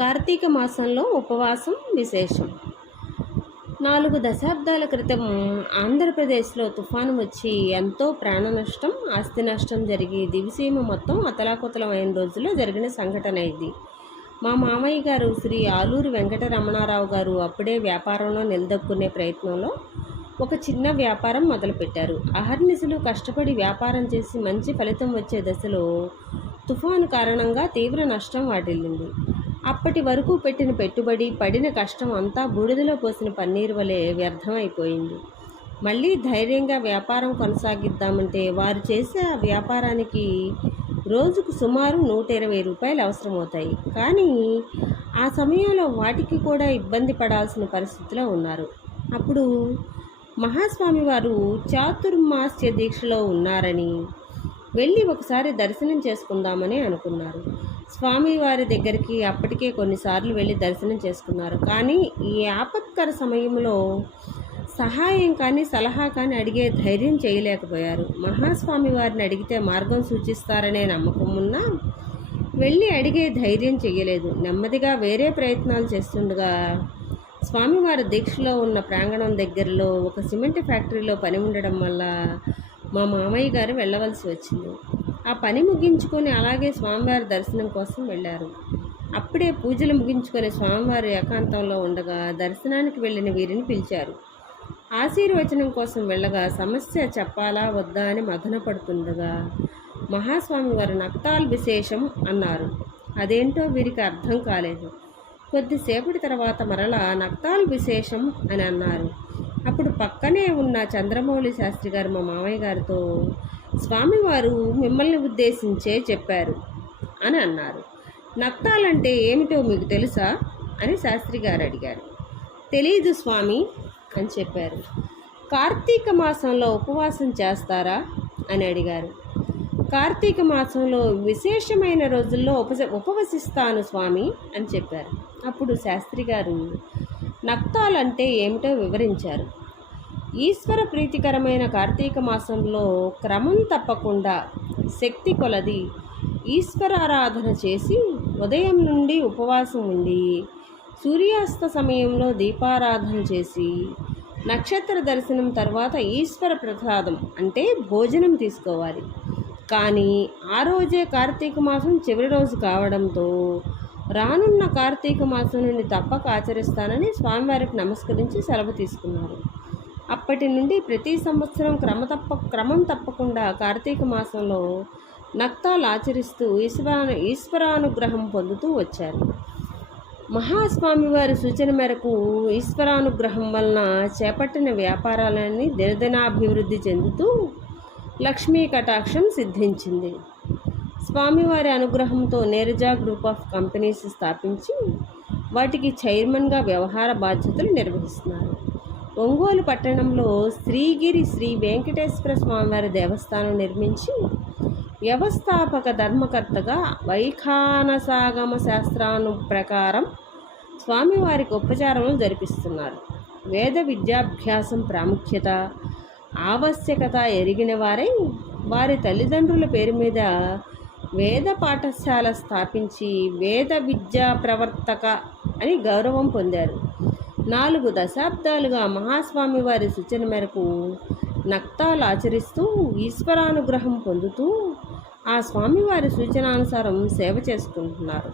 కార్తీక మాసంలో ఉపవాసం విశేషం. 4 దశాబ్దాల క్రితం ఆంధ్రప్రదేశ్లో తుఫాను వచ్చి ఎంతో ప్రాణ నష్టం, ఆస్తి నష్టం జరిగి దివిసీమ మొత్తం అతలాకుతలమైన రోజుల్లో జరిగిన సంఘటన ఇది. మా మామయ్య గారు శ్రీ ఆలూరి వెంకటరమణారావు గారు అప్పుడే వ్యాపారంలో నిలదొక్కునే ప్రయత్నంలో ఒక చిన్న వ్యాపారం మొదలుపెట్టారు. అహర్నిశలు కష్టపడి వ్యాపారం చేసి మంచి ఫలితం వచ్చే దశలో తుఫాను కారణంగా తీవ్ర నష్టం వాటిల్లింది. అప్పటి వరకు పెట్టిన పెట్టుబడి, పడిన కష్టం అంతా బూడిదలో పోసిన పన్నీరు వలె వ్యర్థమైపోయింది. మళ్ళీ ధైర్యంగా వ్యాపారం కొనసాగిద్దామంటే వారు చేసే ఆ వ్యాపారానికి రోజుకు సుమారు 120 రూపాయలు అవసరమవుతాయి. కానీ ఆ సమయంలో వాటికి కూడా ఇబ్బంది పడాల్సిన పరిస్థితిలో ఉన్నారు. అప్పుడు మహాస్వామి వారు చాతుర్మాస్య దీక్షలో ఉన్నారని వెళ్ళి ఒకసారి దర్శనం చేసుకుందామని అనుకున్నారు. స్వామివారి దగ్గరికి అప్పటికే కొన్నిసార్లు వెళ్ళి దర్శనం చేసుకున్నారు. కానీ ఈ ఆపత్కర సమయంలో సహాయం కానీ సలహా కానీ అడిగే ధైర్యం చేయలేకపోయారు. మహాస్వామి వారిని అడిగితే మార్గం సూచిస్తారనే నమ్మకం ఉన్నా వెళ్ళి అడిగే ధైర్యం చేయలేదు. నెమ్మదిగా వేరే ప్రయత్నాలు చేస్తుండగా స్వామివారి దీక్షలో ఉన్న ప్రాంగణం దగ్గరలో ఒక సిమెంట్ ఫ్యాక్టరీలో పని ఉండడం వల్ల మా మామయ్య గారు వెళ్ళవలసి వచ్చింది. ఆ పని ముగించుకొని అలాగే స్వామివారి దర్శనం కోసం వెళ్ళారు. అప్పుడే పూజలు ముగించుకొని స్వామివారి ఏకాంతంలో ఉండగా దర్శనానికి వెళ్ళిన వీరిని పిలిచారు. ఆశీర్వచనం కోసం వెళ్ళగా సమస్య చెప్పాలా వద్దా అని మదన పడుతుండగా మహాస్వామి వారు నక్తాల్ విశేషం అన్నారు. అదేంటో వీరికి అర్థం కాలేదు. కొద్దిసేపటి తర్వాత మరలా నక్తాల్ విశేషం అని అన్నారు. అప్పుడు పక్కనే ఉన్న చంద్రమౌళి శాస్త్రి గారు మా మామయ్య గారితో స్వామివారు మిమ్మల్ని ఉద్దేశించే చెప్పారు అని అన్నారు. నక్తాలంటే ఏమిటో మీకు తెలుసా అని శాస్త్రి గారు అడిగారు. తెలీదు స్వామి అని చెప్పారు. కార్తీక మాసంలో ఉపవాసం చేస్తారా అని అడిగారు. కార్తీక మాసంలో విశేషమైన రోజుల్లో ఉపవసిస్తాను స్వామి అని చెప్పారు. అప్పుడు శాస్త్రి గారు నక్తాలంటే ఏమిటో వివరించారు. ఈశ్వర ప్రీతికరమైన కార్తీక మాసంలో క్రమం తప్పకుండా శక్తి కొలది ఈశ్వరారాధన చేసి ఉదయం నుండి ఉపవాసం ఉండి సూర్యాస్త సమయంలో దీపారాధన చేసి నక్షత్ర దర్శనం తర్వాత ఈశ్వర ప్రసాదం అంటే భోజనం తీసుకోవాలి. కానీ ఆ రోజే కార్తీక మాసం చివరి రోజు కావడంతో రానున్న కార్తీక మాసం నుండి తప్పక ఆచరిస్తానని స్వామివారికి నమస్కరించి సెలవు తీసుకున్నారు. అప్పటి నుండి ప్రతి సంవత్సరం క్రమం తప్పకుండా కార్తీక మాసంలో నక్తాలు ఆచరిస్తూ ఈశ్వరానుగ్రహం పొందుతూ వచ్చారు. మహాస్వామివారి సూచన మేరకు ఈశ్వరానుగ్రహం వలన చేపట్టిన వ్యాపారాలన్నీ దినదినాభివృద్ధి చెందుతూ లక్ష్మీ కటాక్షం సిద్ధించింది. స్వామివారి అనుగ్రహంతో నీరజ గ్రూప్ ఆఫ్ కంపెనీస్ స్థాపించి వాటికి చైర్మన్గా వ్యవహార బాధ్యతలు నిర్వహిస్తున్నారు. ఒంగోలు పట్టణంలో శ్రీగిరి శ్రీ వెంకటేశ్వర స్వామివారి దేవస్థానం నిర్మించి వ్యవస్థాపక ధర్మకర్తగా వైఖానసాగమ శాస్త్రాను ప్రకారం స్వామివారికి ఉపచారములు జరిపిస్తున్నారు. వేద విద్యాభ్యాసం ప్రాముఖ్యత, ఆవశ్యకత ఎరిగిన వారై వారి తల్లిదండ్రుల పేరు మీద వేద పాఠశాల స్థాపించి వేద విద్యా ప్రవర్తక అని గౌరవం పొందారు. 4 దశాబ్దాలుగా మహాస్వామి వారి సూచన మేరకు నక్తాలు ఆచరిస్తూ ఈశ్వరానుగ్రహం పొందుతూ ఆ స్వామివారి సూచనానుసారం సేవ చేసుకుంటున్నారు.